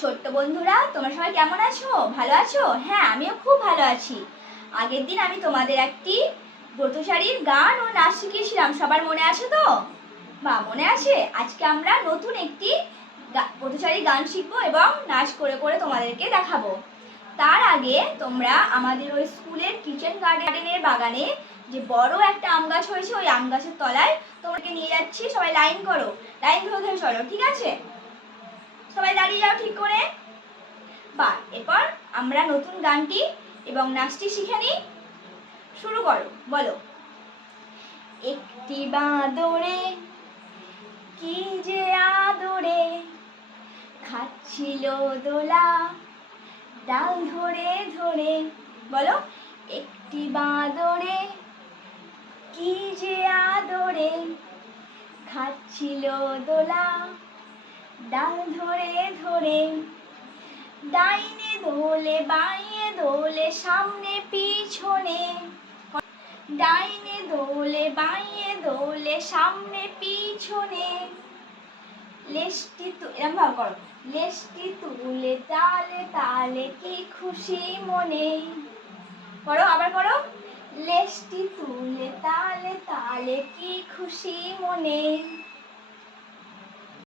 ছোট্ট বন্ধুরা, তোমরা সবাই কেমন আছো? ভালো আছো? হ্যাঁ, আমিও খুব ভালো আছি। আগের দিন আমি তোমাদের একটি ব্রতচারীর গান ও নাচ শিখিয়েছিলাম, সবার মনে আছে তো? বা মনে আছে? আজকে আমরা নতুন একটি ব্রতচারী গান শিখবো এবং নাচ করে করে তোমাদেরকে দেখাবো। তার আগে তোমরা আমাদের ওই স্কুলের কিচেন গার্ডেনের বাগানে যে বড় একটা আম গাছ হয়েছে, ওই আম গাছের তলায় তোমাকে নিয়ে যাচ্ছি। সবাই লাইন করো, লাইন ধরে ধরে চলো, ঠিক আছে? সবাই দাঁড়িয়ে যাও ঠিক করে। বা এরপর আমরা নতুন গানটি এবং নাচটি শিখে নিই। শুরু করো, বলো। একটি বাঁদরে কি যে আদরে খাচ্ছিল দোলা ডাল ধরে ধরে। বলো, একটি বাঁদরে কি যে আদরে খাচ্ছিল দোলা ডাল ধরে ধরে। ডাইনে দোলে বাইয়ে দোলে সামনে পিছনে, ডাইনে দোলে বাইয়ে দোলে সামনে পিছনে। লেজটি এরকম ভাবে করো, লেজটি তুলে তালে তালে কি খুশি মনে। করো, আবার করো। লেজটি তুলে তালে তালে কি খুশি মনে।